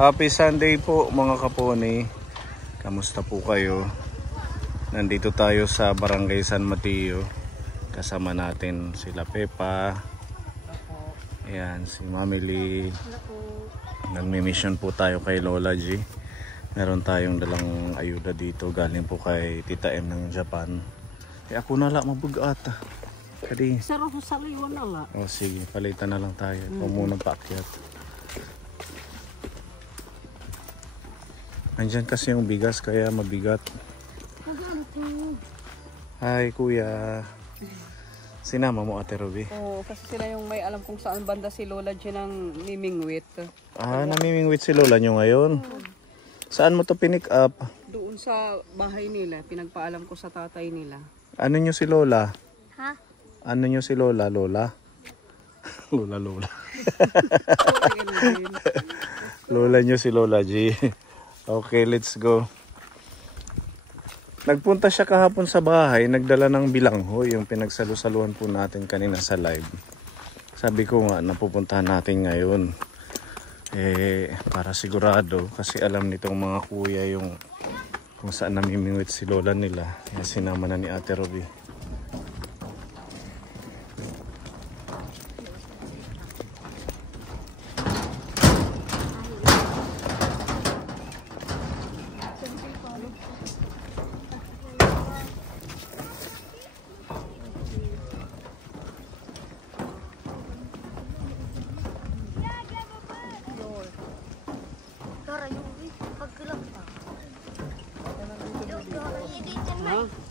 Happy Sunday po mga kaponi. Kamusta po kayo? Nandito tayo sa Barangay San Mateo. Kasama natin sila Pepa. Ayan, si Mami Lee. Nagmi-mission po tayo kay Lola G. Meron tayong dalang ayuda dito. Galing po kay Tita M ng Japan. Ako na lang mabugat. Kadi. Sarap sa liwan na lang. O sige, palitan na lang tayo. Ito muna paakyat. Andyan kasi yung bigas kaya mabigat. Hi kuya. Sinama mo Ate Ruby? Oo, kasi sila yung may alam kung saan banda si Lola dyan ng mimingwit. Ah, namimingwit si Lola nyo ngayon? Saan mo to pinick up? Doon sa bahay nila, pinagpaalam ko sa tatay nila. Ano nyo si Lola? Ha? Ano nyo si Lola? Lola? Lola. Lola nyo si Lola G. Okay, let's go. Nagpunta siya kahapon sa bahay, nagdala ng bilangho, yung pinagsalusaluhan po natin kanina sa live. Sabi ko nga, napupuntahan natin ngayon. Para sigurado, kasi alam nitong mga kuya yung kung saan namimingwit si Lola nila. Kaya sinama na ni Ate Ruby.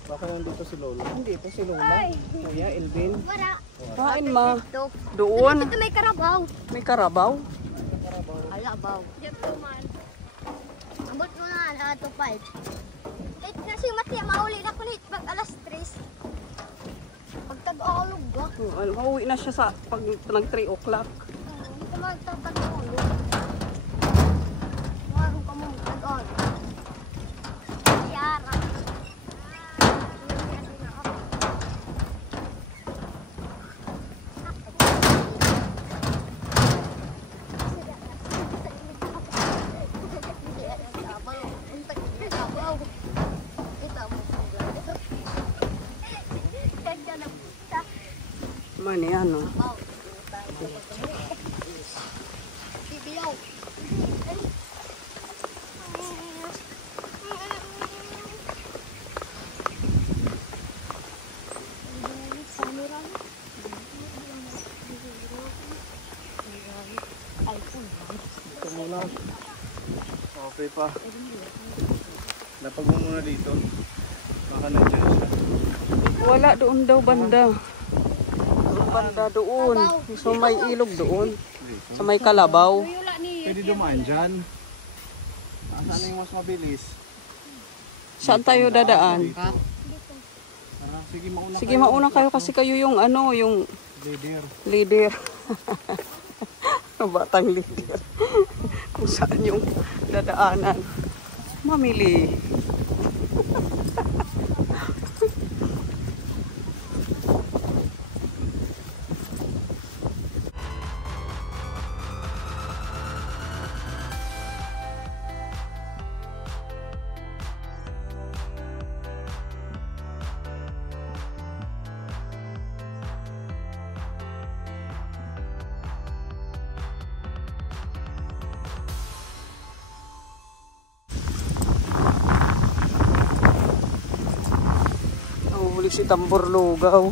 Baka nandito si Lola. Hindi, ito si Lola. Kuya, Elvin. Wala. Kain ma. Doon. Ito may karabaw. May karabaw. Alabaw. Ambot mo na, to 5. Eh, kasi mati, mauli na ko nito pag alas 3. Pag tag-aalog ba? Mauwi na siya sa pag nag 3 o'clock. Ito mag-tag-aalog. Marunong ka mong tag-aalog. Yara. Mani ano? Okay pa. Lapag mo muna dito. Baka nandiyan siya. Wala doon daw banda. Banda doon. So may ilog doon. Sa may kalabaw. Pwede dumaan dyan. Saan yung mas mabilis? Saan tayo dadaan? Sige, Sige, mauna mauna kayo kasi kayo yung ano, yung leader. Batang leader. Kung saan yung dadaanan. Mamili. Huli si Tambor Lugaw.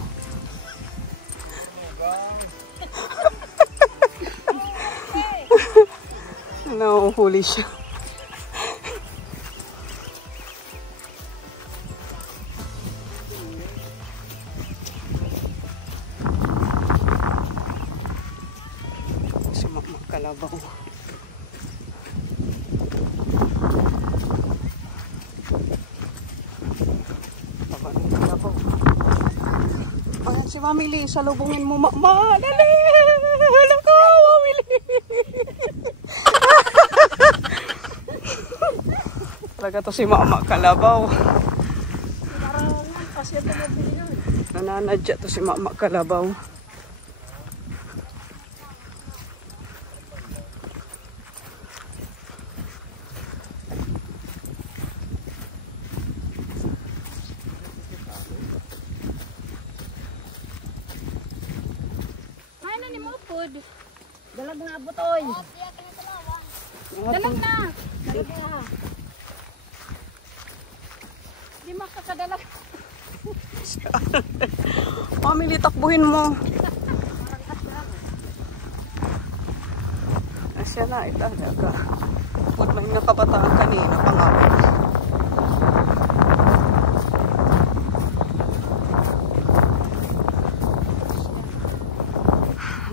Huli siya. Si Mama Kalabaw. Ayan si Mami Lee, salubungin mo Mama. Dali! Alam ko, Mami Lee! Talaga to si Mama Kalabaw. Nananadya to si Mama Kalabaw. good. Dalag na butoy. Dalag na. Dalag na. Di makakadalag. Family, takbuhin mo. Asya na, italaga. Huwag may nakabataan kanina, pangako.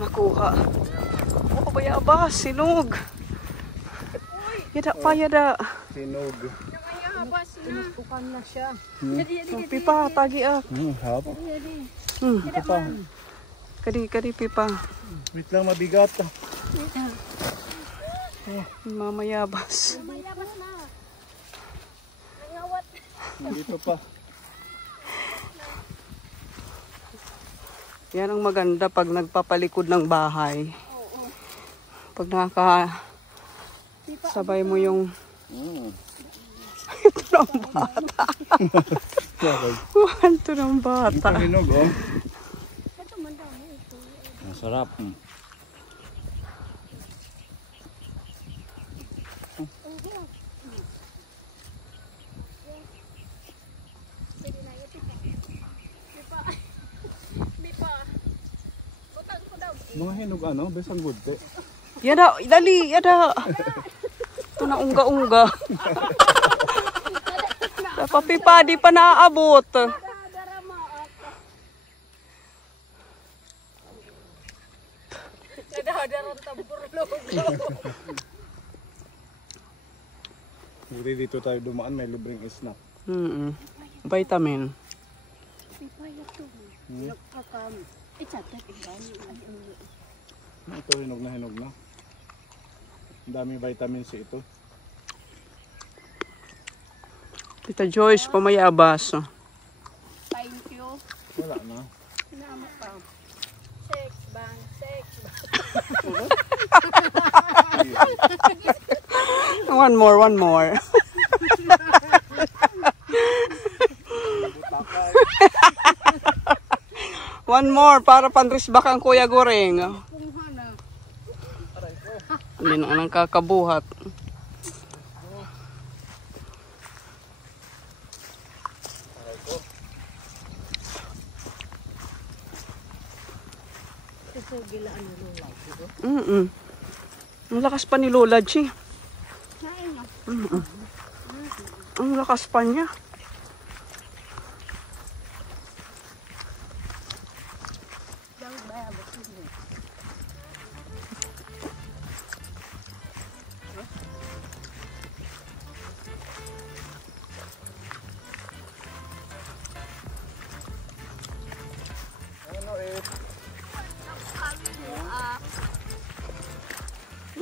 Nakuha. Oh, bayaba, sinog. Yada pa, yada. Sinog. Tukan na siya. Pipa, tagi ah. Hap. Pipa. Kadi, pipa. Wait lang, mabigat. Mamayabas. Mayabas na. Nangawat. Dito pa. Yan ang maganda pag nagpapalikod ng bahay. Pag nakasabay mo yung ito ng bata. Ito ng bata. Ito hinog, oh. Masarap. Mga hinog ano, besang gudte. Yada, dali, yada. Ito na unga-unga. Papipa, di pa naaabot. Buti dito tayo dumaan, may libreng snack. Vitamin. Ito hinog na. Ang daming vitamin C ito. Tita Joyce, pamayabas. Thank you. Wala na. Salamat pa. Sex bang. One more. One more para pandrisbak ang Kuya Goreng. Hindi na nang kakabuhat. Ang lakas pa ni Lola G. Ang lakas pa niya.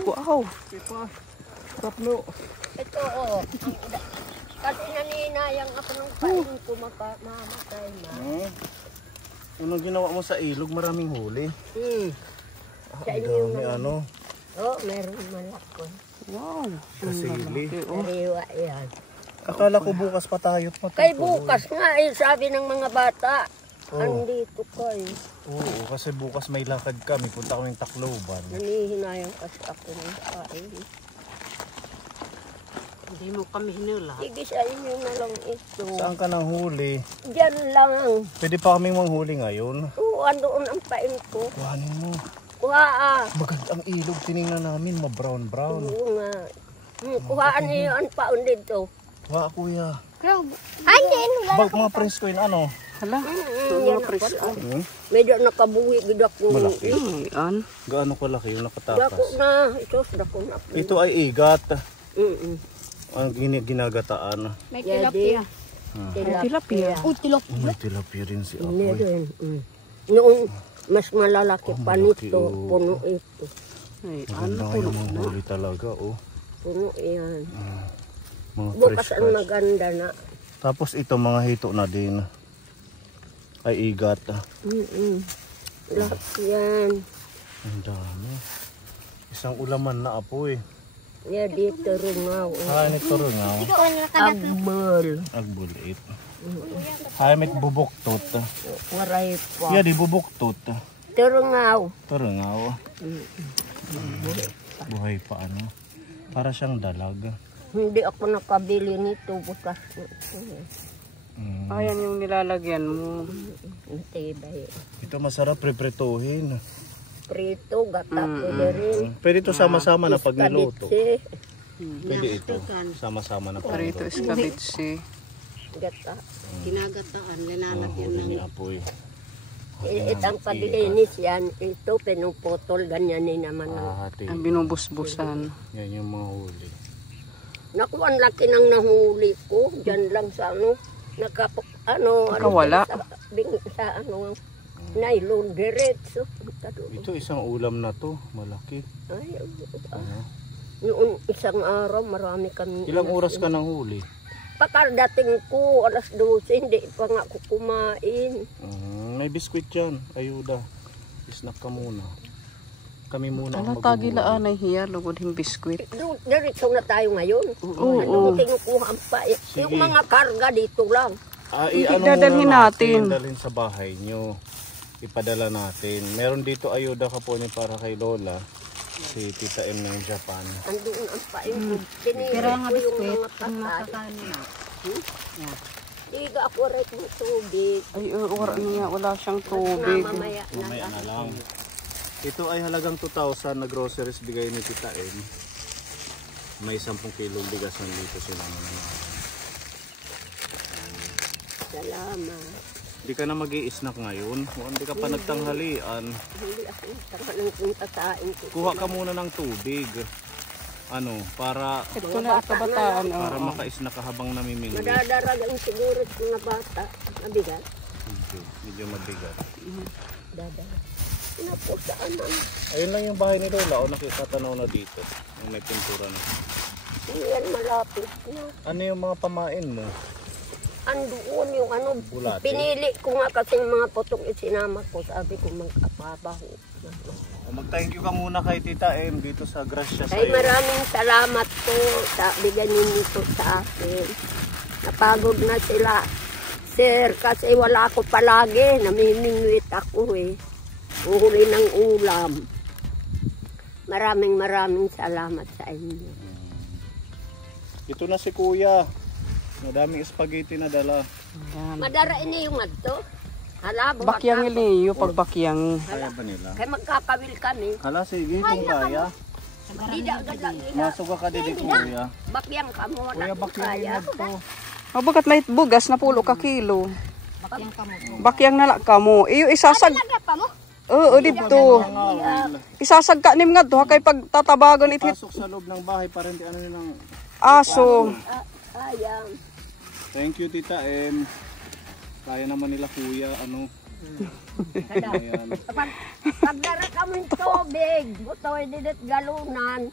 Wow. Pipa. Taplo. Ito kasi naninayang ako ng pain ko mamatay na. Anong ginawa mo sa ilog? Maraming huli. Sa inyo Dami ano. Meron malakon. Wow. Kasili. Sariwa yan. Akala ko bukas pa tayo. Kay bukas nga sabi ng mga bata. Andito kayo. Oo, kasi bukas may lakad kami. Punta kaming Tacloban. Nanihinayang kasi ako ng pain. Hindi mo kami hinula. Sige sa inyo na lang ito. Saan ka nang huli? Diyan lang. Pwede pa kaming manghuli ngayon. Oo, andoon ang pain ko. Kuhanin mo. Kuha Maganda ang ilog. Tinignan namin. Ma-brown. Oo nga. Kuhaan niyo ang paon dito. Kuha, kuya. Andin, wala. Mga press ko yun ano? Hala. Mga presko. Medyo nakabuhi gid ako. Malaki. Ayan. Gaano kalaki yung Dako nakatakas? na, dako na. Ito ay igat. Ang ginagataan. May tilapia. Tilapia. May tilapia rin si Apoy. Meron. Noong mas malalaki pa Malaki, nito, oh. puno ito. Ay, Maganda ano yung mga huli talaga, oh. Puno yan. Mga Bukas fresh ang catch. maganda na. Tapos ito, mga hito na din. Ay igat. Lahat yan. Ang dami. Isang ulaman na, Apoy. Yan dito rungaw. Hanit pa rin nga. Agbol. Agbulit. Hanit bubuktot. Waray pa. Yeah, di bubuktot. Turungaw. Turangaw. Buhay pa ano. Para siyang dalag. Hindi ako nakabili nito bukas. Ayan yung nilalagyan mo. Tibay. Ito masarap preprituhin. Prito, gata, pwede rin. Pwede ito sama-sama na pag niluto. Kabitsi, Pwede ito. Sama-sama na pag Parito niluto. escabitsi. gata. Ginagataan, Huli ni Apoy. Itang pabilinis yan. Ito, pinuputol, ganyan din naman. Hati. Ang binubusbusan. Yan yung mga huli. Naku, ang laki ng nahuli ko. Diyan lang sa ano. Nakawala. Sa ano, nylon diretso. Ito isang ulam na to. Malaki. Ay, Ano? noon isang araw, marami kami. Ilang oras ka nang huli? Pagkadating ko, alas 12, hindi pa nga ako kumain. May biskwit dyan. Ayuda. Snack ka muna. Kami muna ang Ala, tagilaan ay hiya, lugod yung biskwit. Diretso na tayo ngayon. Oo. Ano kinukuha pa? Sige. Yung mga karga dito lang. Ano Dadalhin muna natin. Dalhin sa bahay nyo. Ipadala natin. Meron dito ayuda ka po ni para kay Lola. Si Tita M ng Japan. Andoon ang pain. Pinili ko yung mga patay. Higa ako rin ng tubig. Ay, niya, wala siyang tubig. Mamaya Mamaya na lang. Ito ay halagang 2,000 na groceries bigay ni Tita M. May 10 kilong bigas nandito sila mga. Salamat. Hindi ka na mag-i-snack ngayon. Hindi ka pa nagtanghalian. Hindi ako nagtakalang kung kasain ko. Kuha ka muna ng tubig. Ano, para Ito na ang kabataan. para Oo. maka-snack ka habang namimingwit. Madadaragan siguro sa mga bata. Mabigat. Medyo mabigat. Dadara. Napo saan ang Ayun lang yung bahay ni Lola. O nakikatanaw na dito. Yung may pintura na. yan malapit na. Ano yung mga pamain mo? Andoon yung ano, Bulate? pinili ko nga kasing mga putok isinama ko. Sabi ko magkapabaho. Mag-thank you ka muna kay Tita M dito sa Gracia Ay sa'yo. maraming salamat po sa bigyan nito sa akin. Napagod na sila. Sir, kasi wala ako palagi. Namimingwit ako eh. Uhuli ng ulam. Maraming salamat sa inyo. Ito na si Kuya. Madaming spaghetti na dala. Ayan. Madara ini yung adto. Hala, buhat Bakyang ako. iliyo, pag bakyang. Kaya ba nila? Kaya magkakawil kami. Hala, sige kung kaya. Di agad lang ila. Masuka ka din Kuya. Bakyang ka mo. Kuya, bakyan to. Mabagat may bugas na pulo ka kilo. Bakyang nala ka mo. Iyo isasag. Naga pa mo? Oo, dito. Isasag ka nim nga to. Kay pag tatabagan itit Pasok sa loob ng bahay para hindi ano nilang... aso. Ayang. Thank you Tita M. Kaya naman nila Kuya. Ano? Ayan. Pagdara ka mo yung tubig. Butoy didit galunan.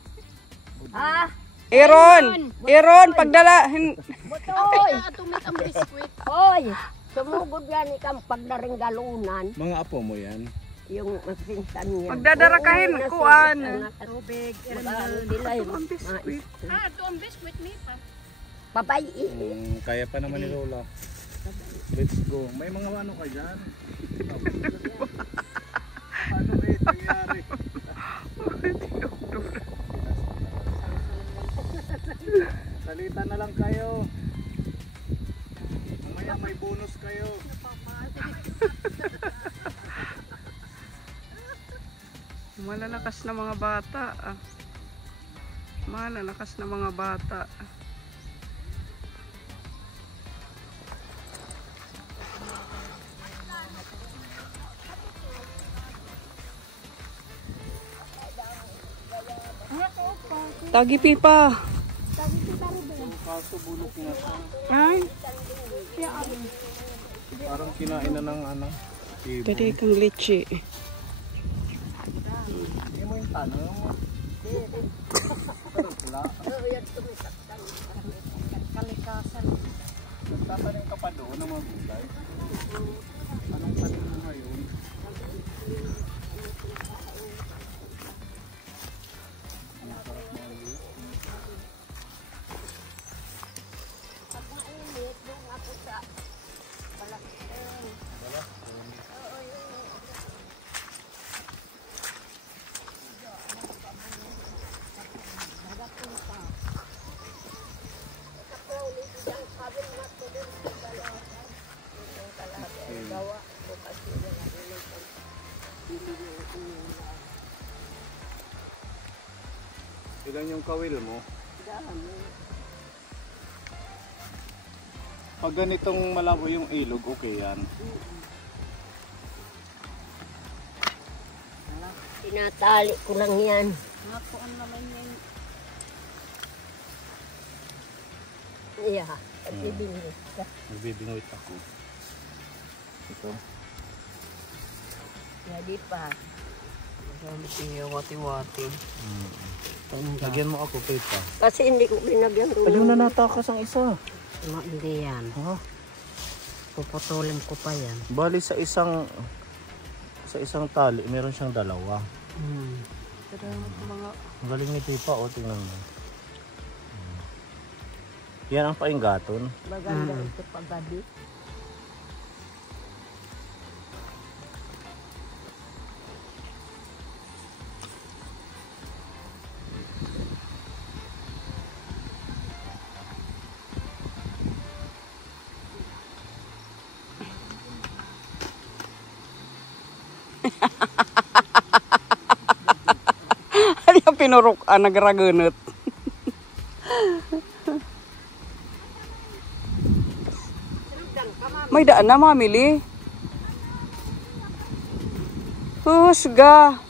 Ha? Iron, pagdala. Butoy. Hoy. Sumugod yan ikang pagdaring galunan. Mga apo mo yan. Yung masinsan niya. Magdadarakahin, kuan. Tubig. Ito ang biskuit nito. Babay. Kaya pa naman ni Lola. Let's go. May mga ano ka dyan? Ano ba ito nangyari? Salita na lang kayo. Mamaya may bonus kayo. Malalakas na mga bata. Malalakas na mga bata. Tagi pipa. Kaso bulok na siya. Ay, Parang kinain na ng ano. Ibon. pwede kang leche. Hindi mo yung tanong. Pero pula. Nagtatanim ka pa doon ng mga gulay. Anong tanim mo ngayon? Ilan yung kawil mo? Pag ganitong malabo yung ilog, okay yan. Tinatali ko lang yan. Nakuan naman yan. Yeah, nagbibingwit ka. Nagbibingwit ako. Ito. Hindi pa. Gamit niya wati-wati. Lagyan mo ako, Pepa. Kasi hindi ko binagyan doon. Ayun na natakas ang isa. Hindi yan. Ha? Puputulin ko pa yan. Bali sa isang tali, meron siyang dalawa. Mga Ang galing ni Pepa, o tingnan mo. Yan ang painggaton. Maganda ito paggabi. Ano yung pinurok nagragunot. May daan na mamili. Husga.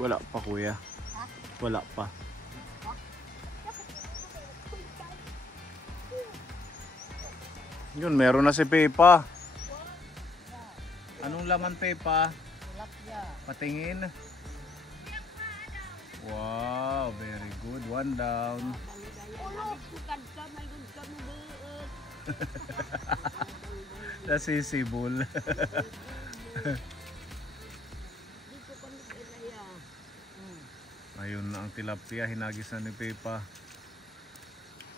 Wala pa, kuya. Wala pa. Yun, meron na si Pepa. Anong laman, Pepa? Patingin. Wow, very good. One down. Nasisibol. Ayun na ang tilapia, hinagis na ni Pepa.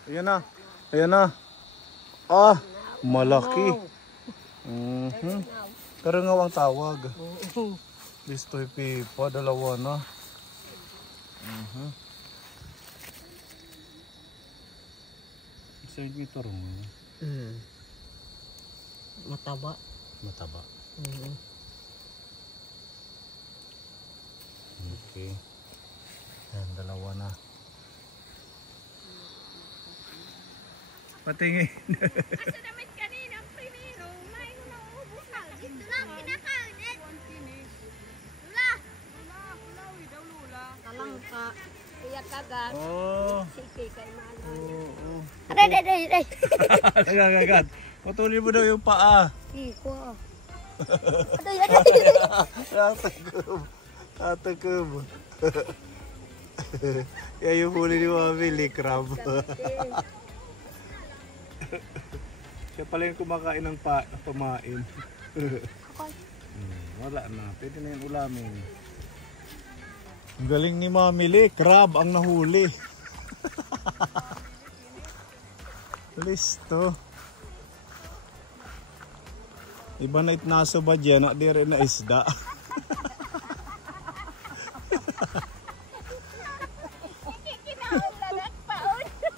Ayan na. Ayan na. Ah, malaki. Karangaw ang tawag. Listoy Pepa, dalawa na. Saan ito rin? Mataba. Mataba. Okay. Yan, dalawa na. Patingin. Kasi damit kanina, primero, may naubos na. Dito lang, kinakain. Lula! Talangka. Iya kagat. Oh. Sige kay Mano. Oo. Aray. Nagagagat. Putulin mo daw yung paa. Iko. Atagum. Yan yung huli ni Mami, crab. Siya pala yung kumakain ng pamain. Wala na, pwede na yung ulamin. Ang galing ni Mami Lee, crab ang nahuli. Listo. Iba na itnaso ba dyan, di rin na isda.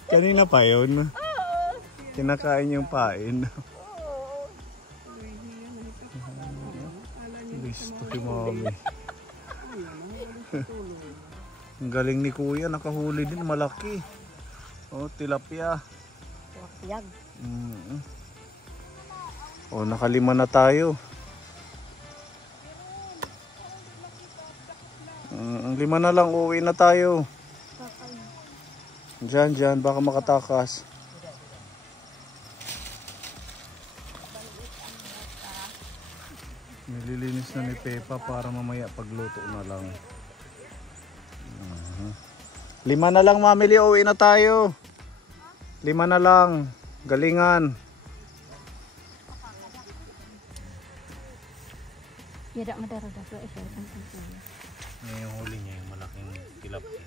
Kanina pa yun. Kinakain yung pain. Listo si Mami. Ang galing ni Kuya, nakahuli din, malaki. Oh, tilapia. Yag. Oh, nakalima na tayo. 5 na lang, uuwi na tayo. Diyan, baka makatakas. Nililinis na ni Pepa para mamaya pagluto na lang. 5 na lang, Mami Lee, uuwi na tayo. 5 na lang. Galingan. Yada madara-dara siya. Ngayon yung huli niya, yung malaking tilapia.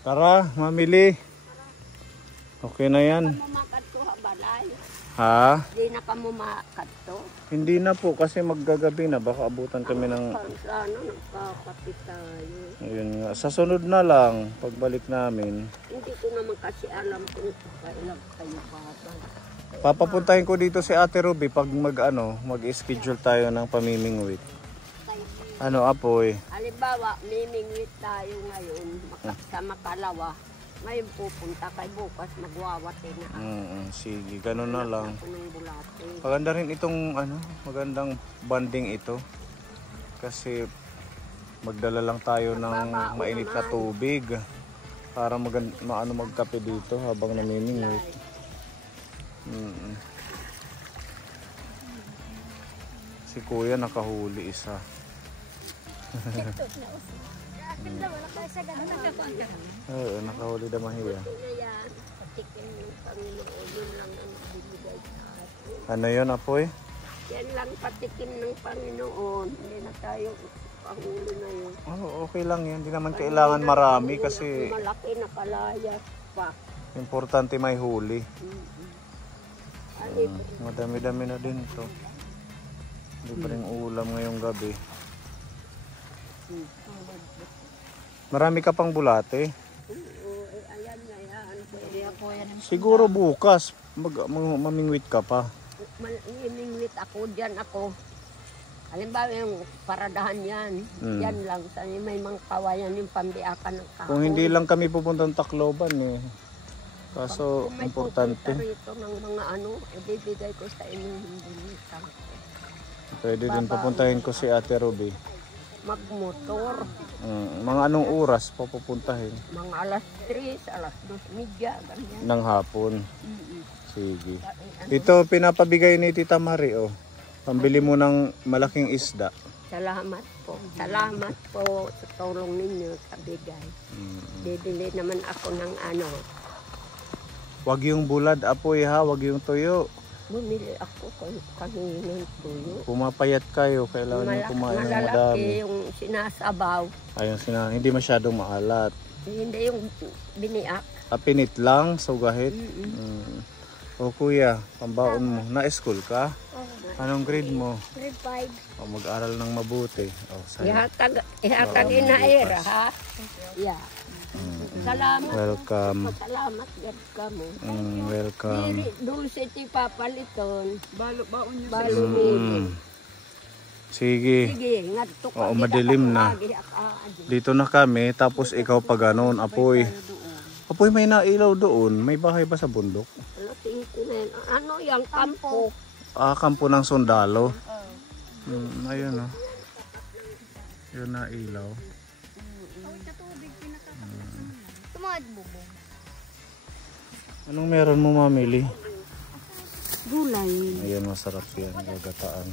Tara, mamili. Okay na yan. Mamakat ko balay. Ha? Di na ka mamakat to. Hindi na po kasi maggagabi na. Baka abutan kami ng... Sana nagkakapit tayo. Ayun nga. Sa sunod na lang, pagbalik namin. Hindi ko naman kasi alam kung kailan kayo babalik. Papapuntahin ko dito si Ate Ruby pag mag-schedule tayo ng pamimingwit. Ano, Apoy? Halimbawa, mimingwit tayo ngayon sa Makalawa. Ngayon pupunta kay bukas magwawate na. Sige, ganun na lang. Ako ng bulate. Maganda rin itong magandang banding ito. Kasi magdala lang tayo ng mainit na tubig para magkape dito habang namimingwit. Si Kuya nakahuli isa. Oo, nakahuli na mahiya. Ano yun, Apoy? Yan lang patikim ng Panginoon. Hindi na tayo pahuli na yun. Oh, okay lang yan. Hindi naman kailangan marami kasi malaki na kalayas pa. importante may huli. Madami-dami na din to. Hindi pa rin ulam ngayong gabi. Marami ka pang bulate. Ayan na yan. Siguro bukas mamingwit ka pa. Mamingwit ako, dyan ako. Halimbawa yung paradahan yan. Yan lang. May mga kawayan yung pambiakan ng kahoy. Kung hindi lang kami pupuntang Tacloban eh. Kaso Kung may importante. pupunta rito ng mga ibibigay ko sa inyo hindi nita. Pwede din papuntahin ko si Ate Ruby. Magmotor. Mga anong oras papupuntahin? Mga alas 3, alas 2:30, ganyan. Ng hapon. Sige. Ito pinapabigay ni Tita Mari oh. Pambili mo ng malaking isda. Salamat po. Salamat po sa tulong ninyo sa bigay. Bibili naman ako ng Wag yung bulad, Apoy ha, wag yung tuyo. Bumili ako kanina ng tuyo. Pumapayat kayo, kailangan yung kumain ng madami. Malalaki yung sinasabaw. Ayun, hindi masyadong maalat. Hindi yung biniak. Pinit lang, sugahit. O kuya, pambaon mo. Na-school ka? Anong grade mo? Grade 5. O mag-aral ng mabuti. O, sa'yo. Ihatag inaira ha. Yeah. Salamat. Welcome. Salamat gad ka mo. Welcome. Doon si papaliton. Baon niyo Balo nili. Sige. Sige, ngadto ka. Oo, madilim na. Dito na kami, tapos ikaw pa ganon, Apoy. Apoy, may nailaw doon. May bahay ba sa bundok? Ano yung kampo? Kampo ng sundalo. Ayun o. Yun na ilaw. Tumawad bubong. Anong meron mo, mamili? Gulay. Ayan, masarap yan. Gagataan.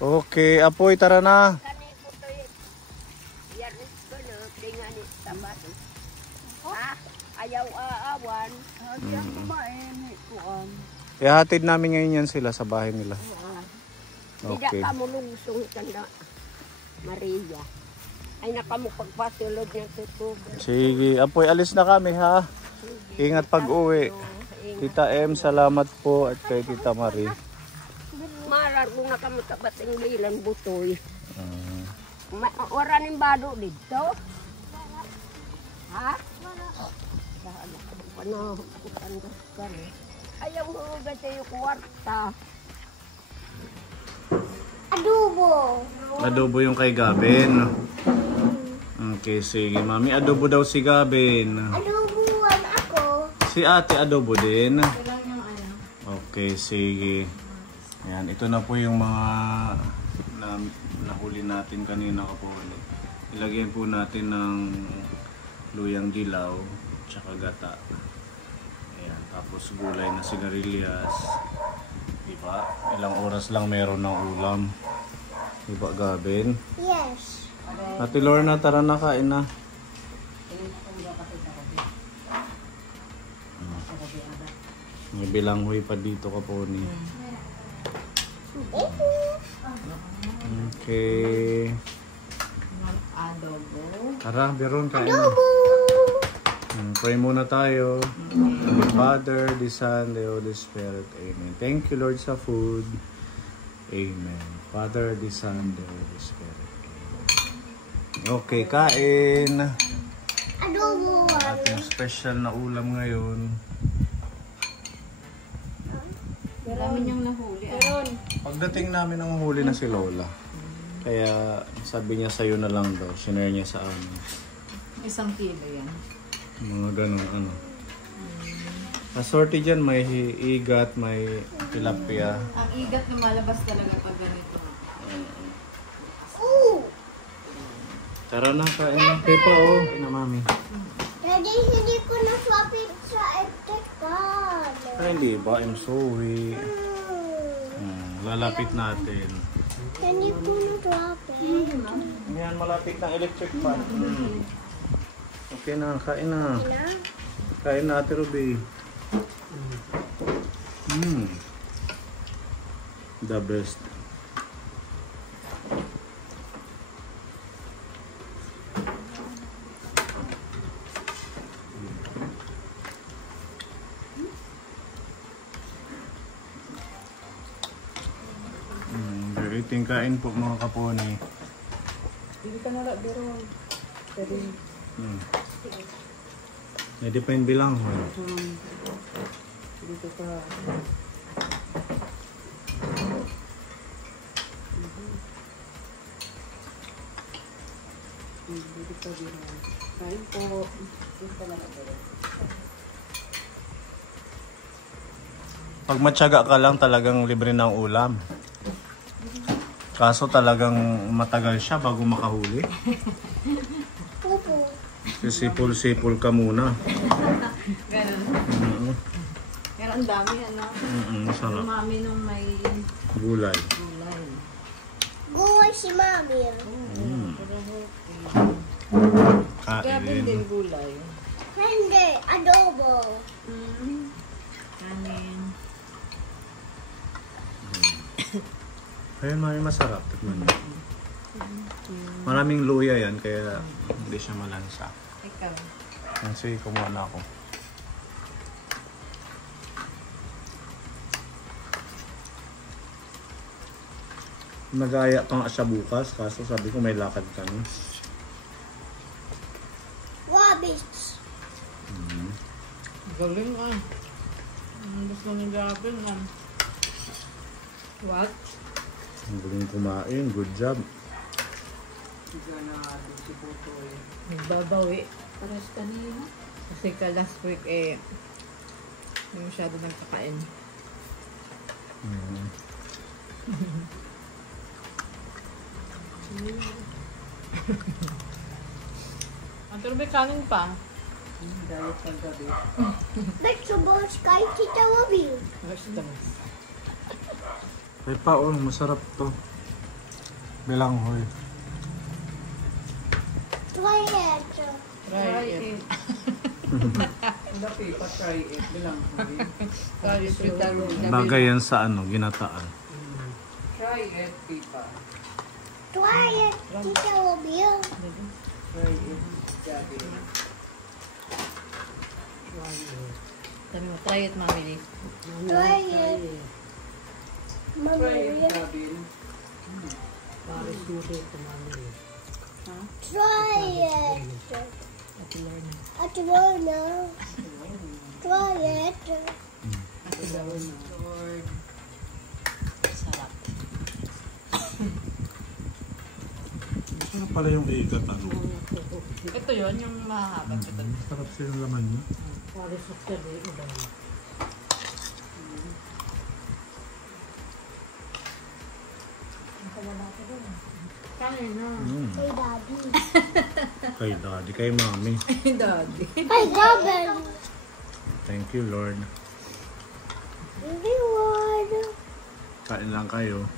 Okay, Apoy, tara na. Ayaw aawan. Ihatid namin ngayon yan sila sa bahay nila. Tidak Okay. ka mo lungsong kanda Maria. Ay nakamupagpasulod ng tutubig. Sige, Apoy, alis na kami ha. Ingat pag uwi. Tita M, salamat po at kay Tita Marie. Marar kung nakamukabating bilang butoy. Wala ning bado dito? Ha? Ayaw mo ugat yung kwarta. Adobo. Adobo yung kay Gabin. Okay, sige. Mami, adobo daw si Gabin. Adobuan ako. Si ate adobo din. Okay, sige. Ayan, ito na po yung mga nahuli natin kanina po. Ilagyan po natin ng luyang dilaw, tsaka gata. Ayan, tapos gulay na sigarilyas. Diba? Ilang oras lang meron ng ulam. Diba, Gabin? Yes. Ate Lorna, tara na, kain na. May bilanghoy pa dito ka po ni. Okay. Tara, Beron, kain na. Pray muna tayo. The Father, the Son, the Holy Spirit. Amen. Thank you, Lord, sa food. Amen. Father, the Son, the Holy Spirit. Amen. Okay, kain. Adobo. Ating special na ulam ngayon. Marami niyang nahuli. Pagdating namin ang huli na si Lola. Kaya sabi niya sa'yo na lang daw. Sinare niya sa amin. 1 kilo yan. Mga ganun ano. Assorted dyan, may igat, may tilapia. Ang igat lumalabas talaga pag ganito. Ooh! Tara na, kain na. Pepa, oh. Kain na, mami. Daddy, hindi ko na swapin sa electric card. Ay, hindi ba? I'm sorry. Lalapit natin. Hindi ko na swapin. Yan, malapit ng electric fan. Okay na, kain na. Kain na, Ate Ruby. The best. Iting kain po mga kaponi. Hindi ka nala, Beron. Pwede. Depende bilang. Dito ka. Dito ka, Beron. Kain po. Dito ka nala, Beron. Pag matyaga ka lang talagang libre ng ulam. Kaso talagang matagal siya bago makahuli. Pupo. Sipol-sipol ka muna. Ganun. Pero ang dami, ano? Masarap. Mami nung may Gulay. gulay. Guway si Mami. Gabin din Kain. gulay. Hindi, adobo. Kanin. Ayun, mami, masarap. Tikman mo. Maraming luya yan, kaya hindi siya malansa. Ikaw. Kasi kumuha na ako. Nagaya ka nga siya bukas, kaso sabi ko may lakad ka na. Wabbits. Galing ah. Ang gusto ni Gabin ah. What? Ang galing kumain, good job. Nagbabawi. Paras kanina. Kasi ka last week eh, hindi masyado nagkakain. Ang turbe kanin pa. Diet pang gabi. Vegetables kay Tita Wabi. Vegetables. Ay pa, oh, masarap to. Bilanghoy. Try it. Try it. Try it. Bilang. Try it. Bagay yan sa ano, ginataan. Try it, Pipa. Try it, Tita Wabi. Try it, Gabi. Sabi mo, try it, Mami. Try it. Try it, Mami. Gabi. Try it. Ate Lorna. At Lorna. Try it. Lord. Sarap. Ano pala yung igat, ano? Ito yun, yung mahahabang ito. Sarap siya yung laman niya. Kanin na. Kay Daddy. Kay daddy, kay mami. Daddy. Kay Gabin. Thank you, Lord. Reward. Kain lang kayo.